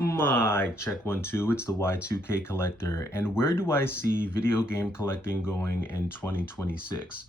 My check 1 2, it's the Y2K collector. And where do I see video game collecting going in 2026?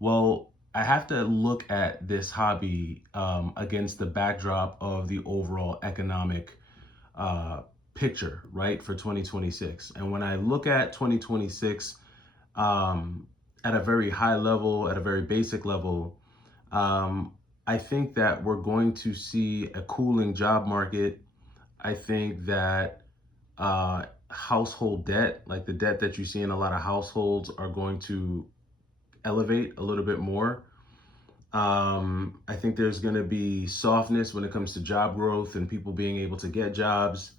Well, I have to look at this hobby against the backdrop of the overall economic uh, picture, right, for 2026. And when I look at 2026 um, at a very high level, at a very basic level, um, I think that we're going to see a cooling job market. I think that household debt, like the debt that you see in a lot of households, are going to elevate a little bit more. I think there's going to be softness when it comes to job growth and people being able to get jobs.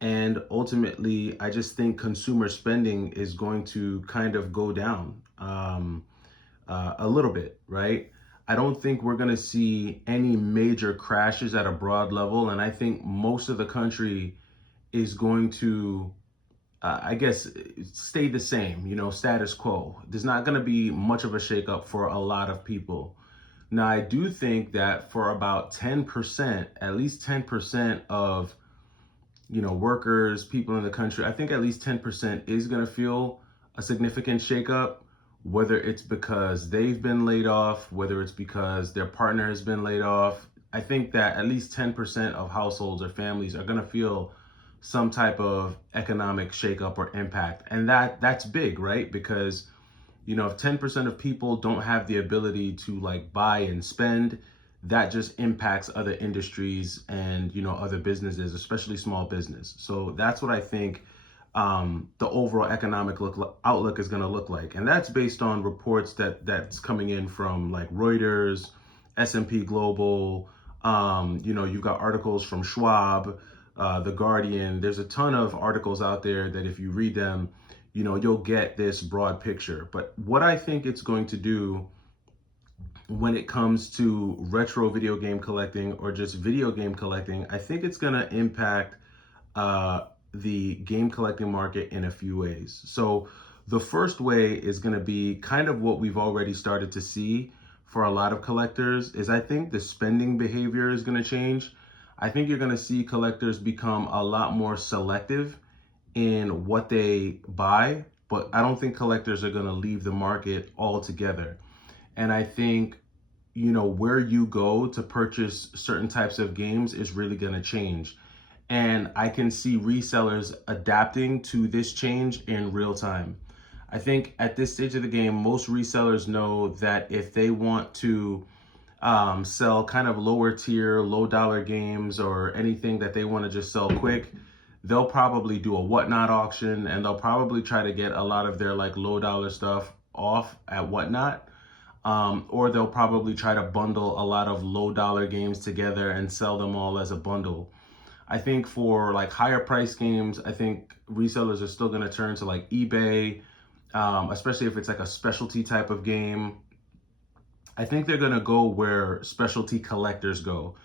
And ultimately, I just think consumer spending is going to kind of go down a little bit, right? I don't think we're going to see any major crashes at a broad level. And I think most of the country is going to, I guess, stay the same, status quo. There's not going to be much of a shakeup for a lot of people. Now, I do think that for about 10%, at least 10% of, workers, people in the country, I think at least 10% is going to feel a significant shakeup, whether it's because they've been laid off, whether it's because their partner has been laid off. I think that at least 10% of households or families are going to feel some type of economic shakeup or impact. And that's big, right? Because if 10% of people don't have the ability to like buy and spend, that just impacts other industries and other businesses, especially small business. So that's what I think the overall economic outlook is going to look like, and that's based on reports that's coming in from like Reuters, S&P Global. You've got articles from Schwab, The Guardian. There's a ton of articles out there that if you read them, you'll get this broad picture. But what I think it's going to do when it comes to retro video game collecting or just video game collecting, I think it's going to impact the game collecting market in a few ways. So the first way is going to be kind of what we've already started to see for a lot of collectors is I think the spending behavior is going to change. I think you're going to see collectors become a lot more selective in what they buy, but I don't think collectors are going to leave the market altogether. And I think where you go to purchase certain types of games is really going to change. And I can see resellers adapting to this change in real time. I think at this stage of the game, most resellers know that if they want to sell kind of lower tier, low dollar games or anything that they want to just sell quick, they'll probably do a whatnot auction and they'll probably try to get a lot of their like low dollar stuff off at whatnot. Or they'll probably try to bundle a lot of low dollar games together and sell them all as a bundle. I think for like higher price games, I think resellers are still going to turn to like eBay, especially if it's like a specialty type of game. I think they're going to go where specialty collectors go.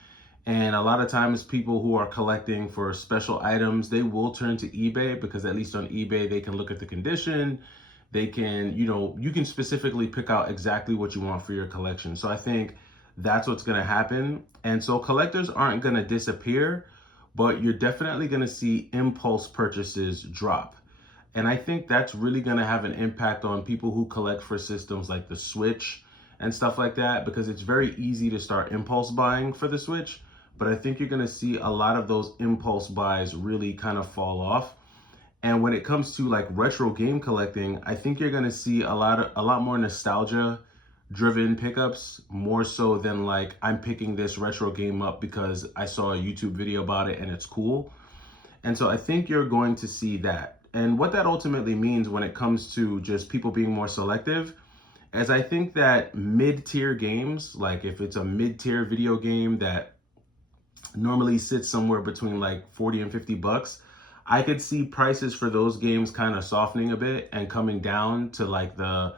And a lot of times people who are collecting for special items, they will turn to eBay because at least on eBay, they can look at the condition. They can, you can specifically pick out exactly what you want for your collection. So I think that's what's going to happen. And so collectors aren't going to disappear, but you're definitely going to see impulse purchases drop. And I think that's really going to have an impact on people who collect for systems like the Switch and stuff like that, because it's very easy to start impulse buying for the Switch. But I think you're going to see a lot of those impulse buys really kind of fall off. And when it comes to like retro game collecting, I think you're going to see a lot more nostalgia driven pickups, more so than like I'm picking this retro game up because I saw a YouTube video about it and it's cool. And so I think you're going to see that. And what that ultimately means when it comes to just people being more selective is I think that mid-tier games, like if it's a mid-tier video game that normally sits somewhere between like 40 and 50 bucks, I could see prices for those games kind of softening a bit and coming down to like the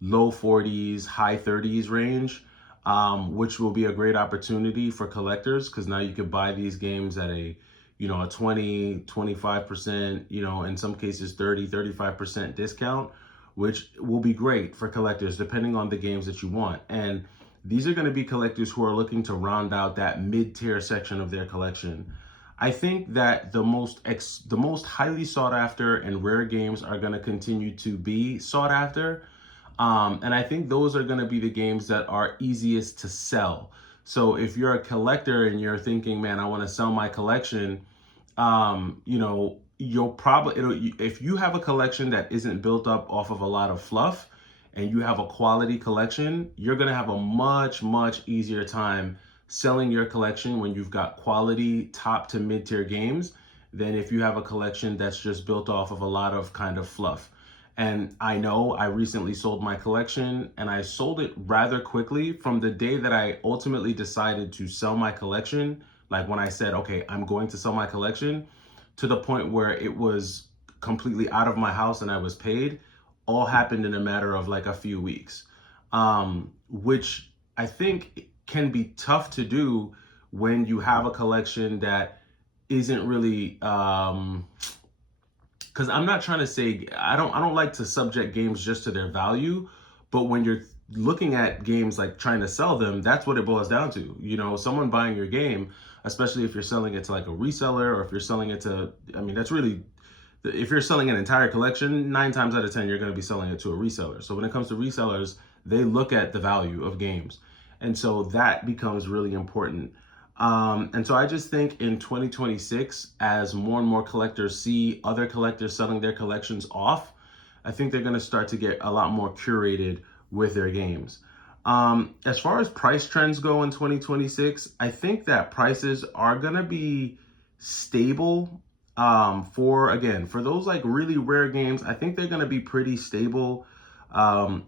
low 40s, high 30s range, which will be a great opportunity for collectors because now you could buy these games at a 20, 25%, in some cases 30, 35% discount, which will be great for collectors depending on the games that you want. And these are going to be collectors who are looking to round out that mid-tier section of their collection. I think that the most highly sought after and rare games are going to continue to be sought after. And I think those are going to be the games that are easiest to sell. So if you're a collector and you're thinking, man, I want to sell my collection, you'll probably, if you have a collection that isn't built up off of a lot of fluff and you have a quality collection, you're going to have a much, much easier time selling your collection when you've got quality top to mid tier games than if you have a collection that's just built off of a lot of kind of fluff. And I know I recently sold my collection and I sold it rather quickly from the day that I ultimately decided to sell my collection. Like when I said, okay, I'm going to sell my collection, to the point where it was completely out of my house and I was paid, all happened in a matter of like a few weeks, which I think can be tough to do when you have a collection that isn't really because I'm not trying to say I don't like to subject games just to their value, but when you're looking at games like trying to sell them, that's what it boils down to. Someone buying your game, especially if you're selling it to like a reseller or if you're selling it to, I mean, that's really, if you're selling an entire collection, 9 times out of 10 you're going to be selling it to a reseller. So when it comes to resellers, they look at the value of games, and so that becomes really important. And so I just think in 2026, as more and more collectors see other collectors selling their collections off, I think they're going to start to get a lot more curated with their games. As far as price trends go in 2026, I think that prices are going to be stable. For those like really rare games, I think they're going to be pretty stable,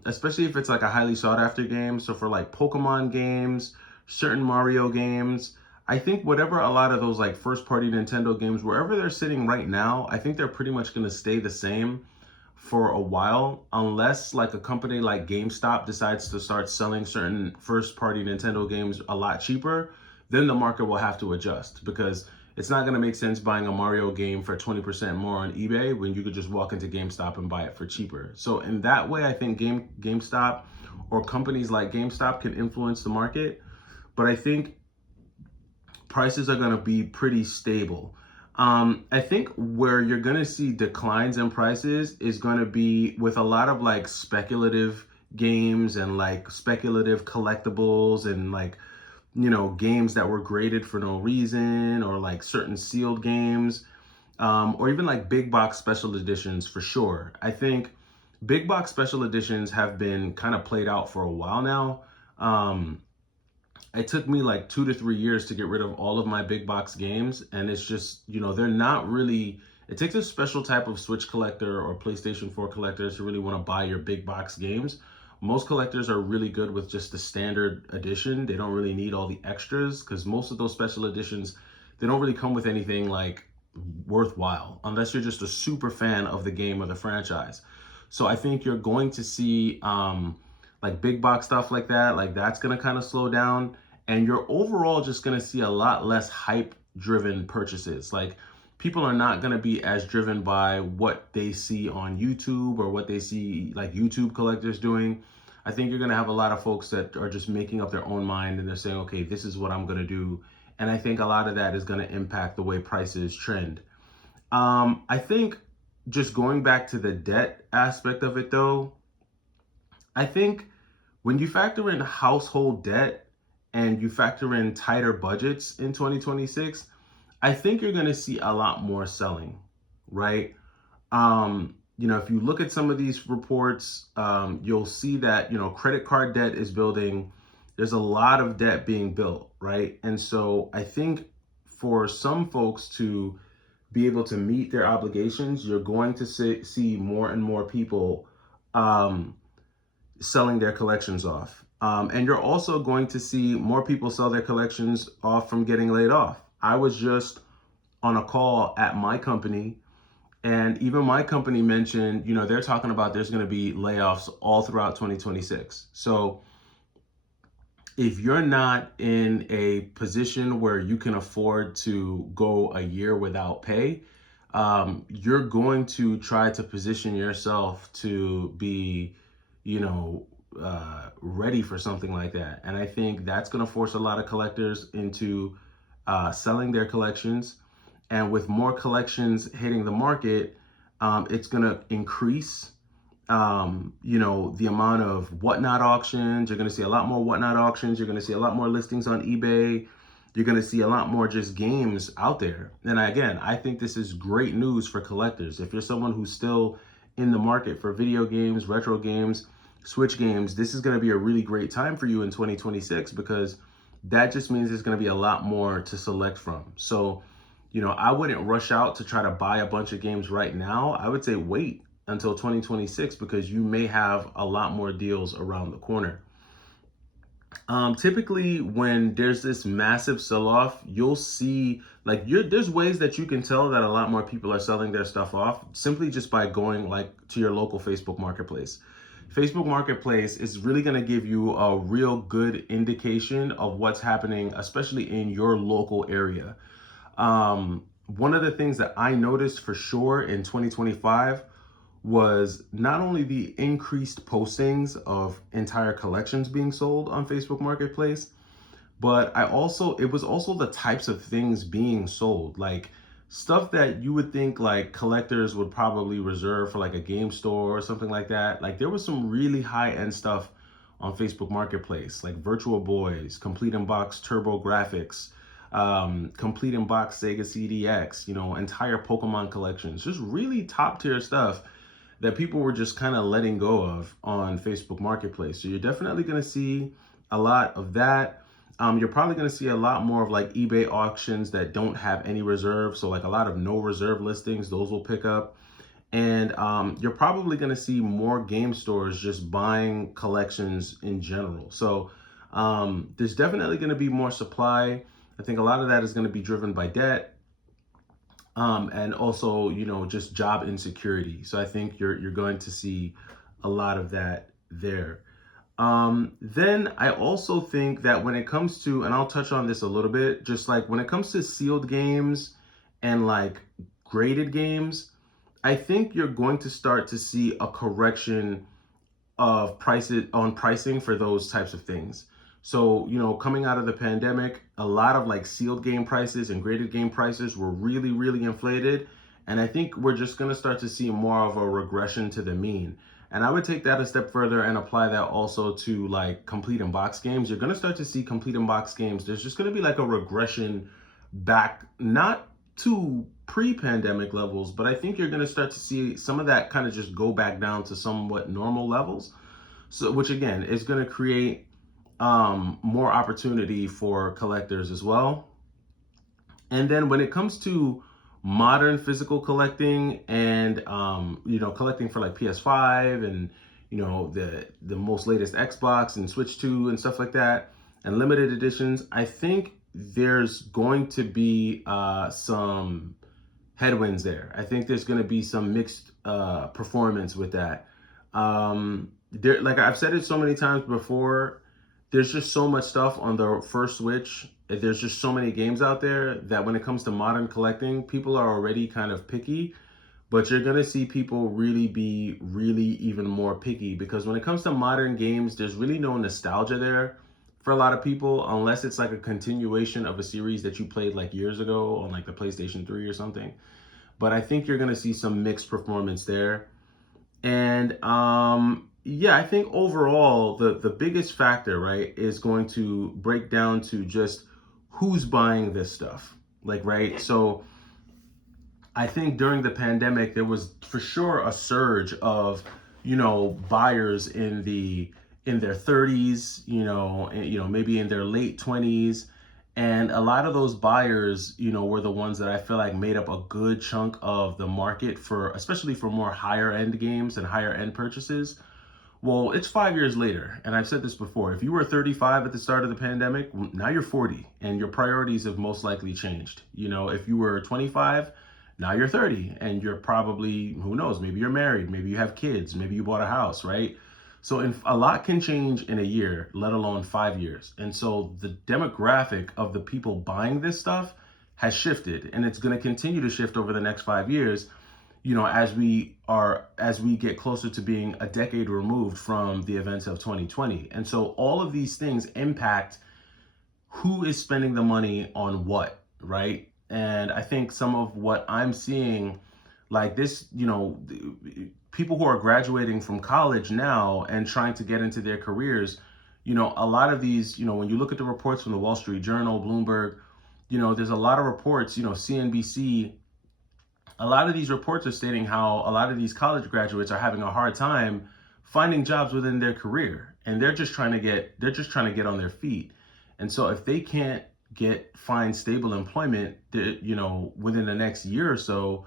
especially if it's like a highly sought after game. So for like Pokemon games, certain Mario games, I think whatever a lot of those like first party Nintendo games, wherever they're sitting right now, I think they're pretty much going to stay the same for a while, unless like a company like GameStop decides to start selling certain first party Nintendo games a lot cheaper. Then the market will have to adjust, because it's not going to make sense buying a Mario game for 20% more on eBay when you could just walk into GameStop and buy it for cheaper. So in that way, I think GameStop or companies like GameStop can influence the market, but I think prices are going to be pretty stable. I think where you're going to see declines in prices is going to be with a lot of like speculative games and like speculative collectibles and like, games that were graded for no reason, or like certain sealed games, or even like big box special editions for sure. I think big box special editions have been kind of played out for a while now. It took me like 2 to 3 years to get rid of all of my big box games, and it's just, they're not really. It takes a special type of Switch collector or PlayStation 4 collectors to really want to buy your big box games. Most collectors are really good with just the standard edition. They don't really need all the extras, because most of those special editions, they don't really come with anything like worthwhile unless you're just a super fan of the game or the franchise. So I think you're going to see like big box stuff like that's going to kind of slow down, and you're overall just going to see a lot less hype driven purchases. Like, people are not going to be as driven by what they see on YouTube or what they see like YouTube collectors doing. I think you're going to have a lot of folks that are just making up their own mind and they're saying, okay, this is what I'm going to do. And I think a lot of that is going to impact the way prices trend. I think, just going back to the debt aspect of it though, I think when you factor in household debt and you factor in tighter budgets in 2026, I think you're going to see a lot more selling, right? If you look at some of these reports, you'll see that, credit card debt is building. There's a lot of debt being built, right? And so I think for some folks to be able to meet their obligations, you're going to see more and more people selling their collections off. And you're also going to see more people sell their collections off from getting laid off. I was just on a call at my company, and even my company mentioned, they're talking about there's going to be layoffs all throughout 2026. So if you're not in a position where you can afford to go a year without pay, you're going to try to position yourself to be, ready for something like that. And I think that's going to force a lot of collectors into selling their collections. And with more collections hitting the market, it's going to increase, the amount of whatnot auctions. You're going to see a lot more whatnot auctions. You're going to see a lot more listings on eBay. You're going to see a lot more just games out there. And again, I think this is great news for collectors. If you're someone who's still in the market for video games, retro games, Switch games, this is going to be a really great time for you in 2026, because that just means there's going to be a lot more to select from. So, I wouldn't rush out to try to buy a bunch of games right now. I would say wait until 2026, because you may have a lot more deals around the corner. Typically, when there's this massive sell-off, you'll see there's ways that you can tell that a lot more people are selling their stuff off simply just by going to your local Facebook Marketplace. Facebook Marketplace is really going to give you a real good indication of what's happening, especially in your local area. One of the things that I noticed for sure in 2025 was not only the increased postings of entire collections being sold on Facebook Marketplace, but it was also the types of things being sold, like stuff that you would think like collectors would probably reserve for like a game store or something like that. Like there was some really high end stuff on Facebook Marketplace, like Virtual Boys, Complete in Box Turbo Graphics, Complete in Box Sega CDX, entire Pokemon collections, just really top tier stuff that people were just kind of letting go of on Facebook Marketplace. So you're definitely going to see a lot of that. You're probably going to see a lot more of like eBay auctions that don't have any reserve. So like a lot of no reserve listings, those will pick up. And you're probably going to see more game stores just buying collections in general. So there's definitely going to be more supply. I think a lot of that is going to be driven by debt. And also, just job insecurity. So I think you're going to see a lot of that there. Then I also think that when it comes to, and I'll touch on this a little bit, just like when it comes to sealed games and like graded games, I think you're going to start to see a correction of pricing for those types of things. So, coming out of the pandemic, a lot of like sealed game prices and graded game prices were really, really inflated. And I think we're just going to start to see more of a regression to the mean. And I would take that a step further and apply that also to like complete in box games. You're going to start to see complete in box games. There's just going to be like a regression back, not to pre-pandemic levels, but I think you're going to start to see some of that kind of just go back down to somewhat normal levels. So, which again is going to create more opportunity for collectors as well. And then when it comes to modern physical collecting and collecting for like PS5 and the most latest Xbox and Switch 2 and stuff like that, and limited editions, I think there's going to be some headwinds there. I think there's going to be some mixed performance with that. Like I've said it so many times before, there's just so much stuff on the first Switch. There's just so many games out there that when it comes to modern collecting, people are already kind of picky, but you're going to see people really be really even more picky, because when it comes to modern games, there's really no nostalgia there for a lot of people, unless it's like a continuation of a series that you played like years ago on like the PlayStation 3 or something. But I think you're going to see some mixed performance there. And yeah, I think overall the biggest factor, right, is going to break down to just who's buying this stuff. Like, right? So I think during the pandemic there was for sure a surge of, buyers in their 30s, maybe in their late 20s. And a lot of those buyers, were the ones that I feel like made up a good chunk of the market for, especially for more higher end games and higher end purchases. Well, it's 5 years later, and I've said this before. If you were 35 at the start of the pandemic, now you're 40, and your priorities have most likely changed. If you were 25, now you're 30, and you're probably, who knows, maybe you're married, maybe you have kids, maybe you bought a house, right? So a lot can change in a year, let alone 5 years. And so the demographic of the people buying this stuff has shifted, and it's going to continue to shift over the next 5 years, as we get closer to being a decade removed from the events of 2020. And so all of these things impact who is spending the money on what, right? And I think some of what I'm seeing, like this, people who are graduating from college now and trying to get into their careers, a lot of these, when you look at the reports from the Wall Street Journal, Bloomberg, there's a lot of reports, CNBC, a lot of these reports are stating how a lot of these college graduates are having a hard time finding jobs within their career, and they're just trying to get on their feet. And so if they can't find stable employment, within the next year or so,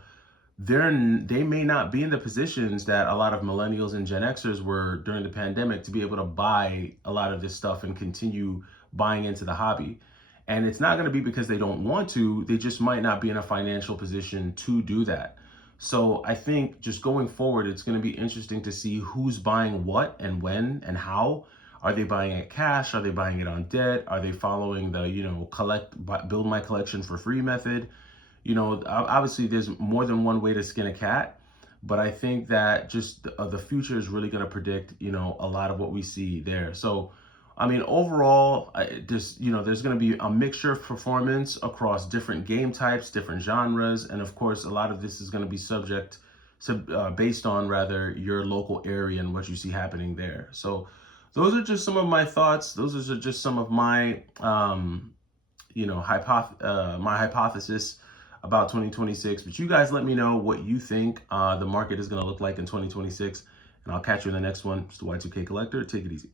they may not be in the positions that a lot of millennials and Gen Xers were during the pandemic to be able to buy a lot of this stuff and continue buying into the hobby. And it's not going to be because they don't want to, they just might not be in a financial position to do that. So I think just going forward, it's going to be interesting to see who's buying what and when and how. Are they buying it cash? Are they buying it on debt? Are they following the, build my collection for free method? Obviously there's more than one way to skin a cat, but I think that just the future is really going to predict, a lot of what we see there. So, I mean, overall, there's going to be a mixture of performance across different game types, different genres, and of course, a lot of this is going to be based on rather your local area and what you see happening there. So, those are just some of my thoughts. Those are just some of my my hypothesis about 2026. But you guys let me know what you think the market is going to look like in 2026. And I'll catch you in the next one. It's the Y2K Collector. Take it easy.